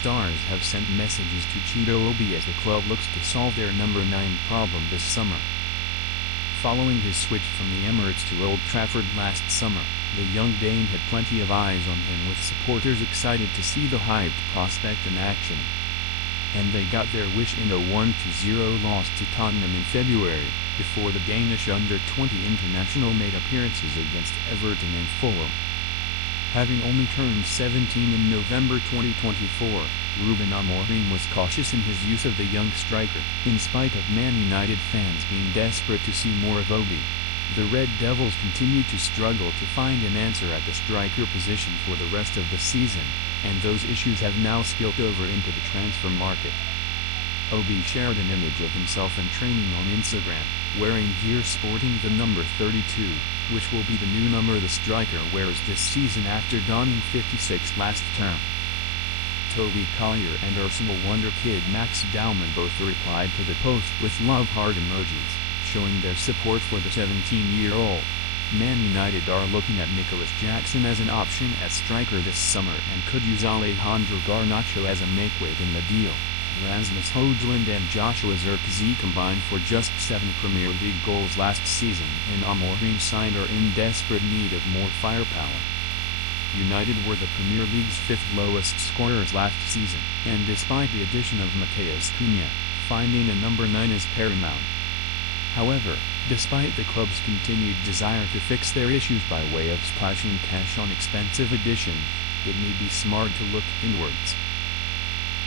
stars have sent messages to Chido Obi as the club looks to solve their number 9 problem this summer. Following his switch from the Emirates to Old Trafford last summer, the young Dane had plenty of eyes on him, with supporters excited to see the hyped prospect in action. And they got their wish in a 1-0 loss to Tottenham in February, before the Danish Under-20 international made appearances against Everton and Fulham. Having only turned 17 in November 2024, Ruben Amorim was cautious in his use of the young striker, in spite of Man United fans being desperate to see more of Obi. The Red Devils continue to struggle to find an answer at the striker position for the rest of the season, and those issues have now spilled over into the transfer market. Obi shared an image of himself in training on Instagram, wearing gear sporting the number 32, which will be the new number the striker wears this season after donning 56 last term. Toby Collier and Arsenal wonder kid Max Dowman both replied to the post with love heart emojis, showing their support for the 17-year-old. Man United are looking at Nicholas Jackson as an option at striker this summer and could use Alejandro Garnacho as a makeweight in the deal. Rasmus Højlund and Joshua Zirkzee combined for just 7 Premier League goals last season, and Amorim's side are in desperate need of more firepower. United were the Premier League's 5th lowest scorers last season, and despite the addition of Matheus Cunha, finding a number 9 is paramount. However, despite the club's continued desire to fix their issues by way of splashing cash on expensive additions, it may be smart to look inwards.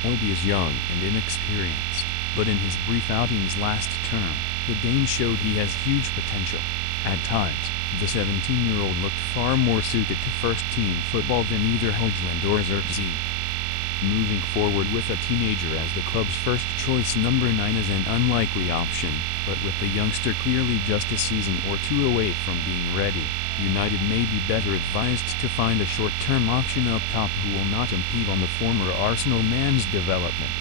Obi is young and inexperienced, but in his brief outings last term, the Dane showed he has huge potential. At times, the 17-year-old looked far more suited to first-team football than either Højlund or Zirkzee. Moving forward with a teenager as the club's first-choice number 9 is an unlikely option, but with the youngster clearly just a season or 2 away from being ready, United may be better advised to find a short-term option up top who will not impede on the former Arsenal man's development.